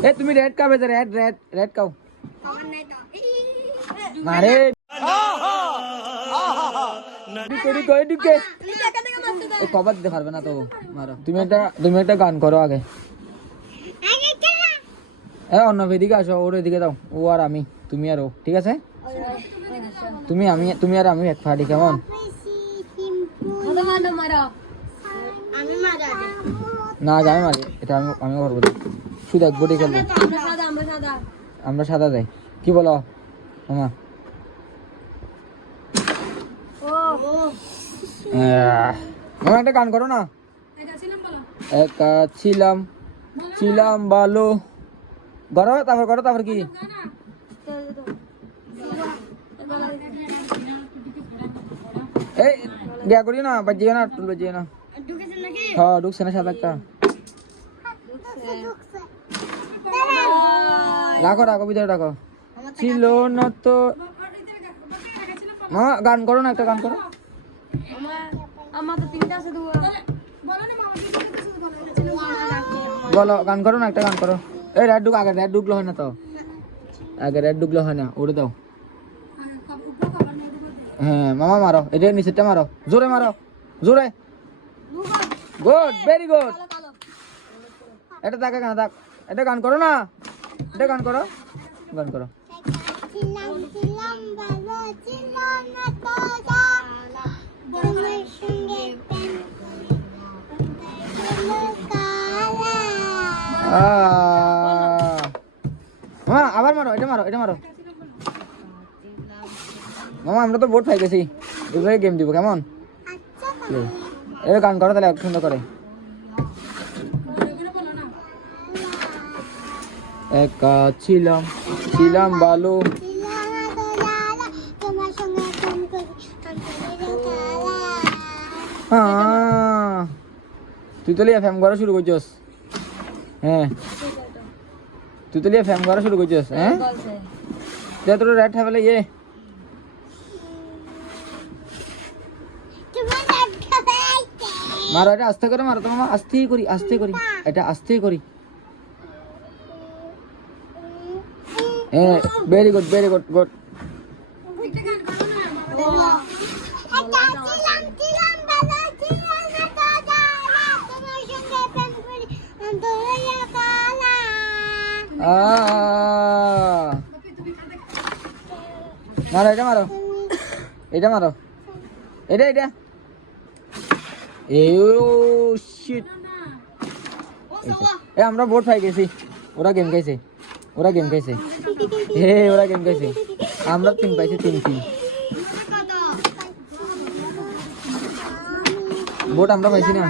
এ তুমি রেড কাবে red red red কাও আমার নাই তো মারে ঢুকে ঢুকে ঢুকে নিচে এখান থেকে মারতে দাও এ কবার দিতে পারবে না তো মারো তুমি একটা তুমি একটা গান করো আগে আগে চলা এ অন্য এদিকে আসো ওর এদিকে দাও ও আর আমি তুমি আর ও ঠিক আছে তুমি আমি তুমি আর আমি এক ফাটি কেমন আমি মারা না আগে আমি মারি এটা আমি আমি করব শুধু এক খেলব আমরা সাদা দেয় কি বলো? মামা মামা একটা গান করো না। একা ছিলাম ছিলাম ভালো করো তারপর করো তারপর কি? এই গিয়া করি না বাজিয়ে না টুল বাজিয়ে না। হ্যাঁ ঢুকছে না সাদা একটা। রাখো রাখো ভিতরে রাখো ছিল না তো মামা গান করো না একটা গান করো। বলো না মামা দিদি কিছু বলো এটা ছিল বলো। গান করো না একটা গান করো। এই রেড ঢুক আগে রেড ঢুকলো হয় না তো? আগে রেড ঢুকলো হয় না উড়ে দাও। হ্যাঁ মামা মারো এটা নিচেরটা মারো। জোরে মারো জোরে। গুড। ভেরি গুড এটা তাকে গান থাক এটা গান করো না। এটা গান করো। গান করো। মামা আবার মারো এটা মারো এটা মারো। মামা আমরা তো বোর্ড পাই গেছি এবারে গেম দিব কেমন? এ গান করো তাহলে এক সুন্দর করে। একা ছিলাম। ছিলাম ভালো তোমার আহ। তুই তো লিয়ে ফ্যাম করা শুরু করছিস। হ্যাঁ। তুই তো লিয়ে ফ্যাম করা শুরু করছিস হ্যাঁ? যে তোর রেড হবে ইয়ে। মারো, এটা আস্তে করে মারো তো মামা আস্তেই করি আস্তে করি, এটা আস্তেই করি। হ্যাঁ very good very good good মারো, এটা মারো। এটা মারো। এটা এটা। এ, আমরা বোর্ড পাই গেছি। ওরা গেম খাইছে ওরা গেম খাইছে হে, ওরা গেম খাইছে আমরা তিন পাইছি, তিন তিন। বোট আমরা পাইছি না।